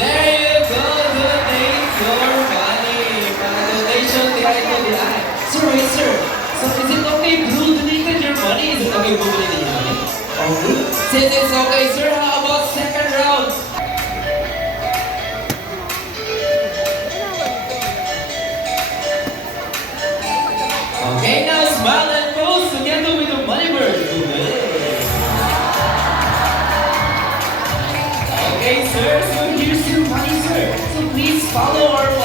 There you go, donate your money. Donation behind the eye. Sir, wait, sir. So is it okay Blue donated your money? Is it okay Blue donated your money? Okay. Since it's okay, sir, how about second round? Okay, now smile and pose together with the money bird. Okay, sir, so here's your money, sir. So please follow our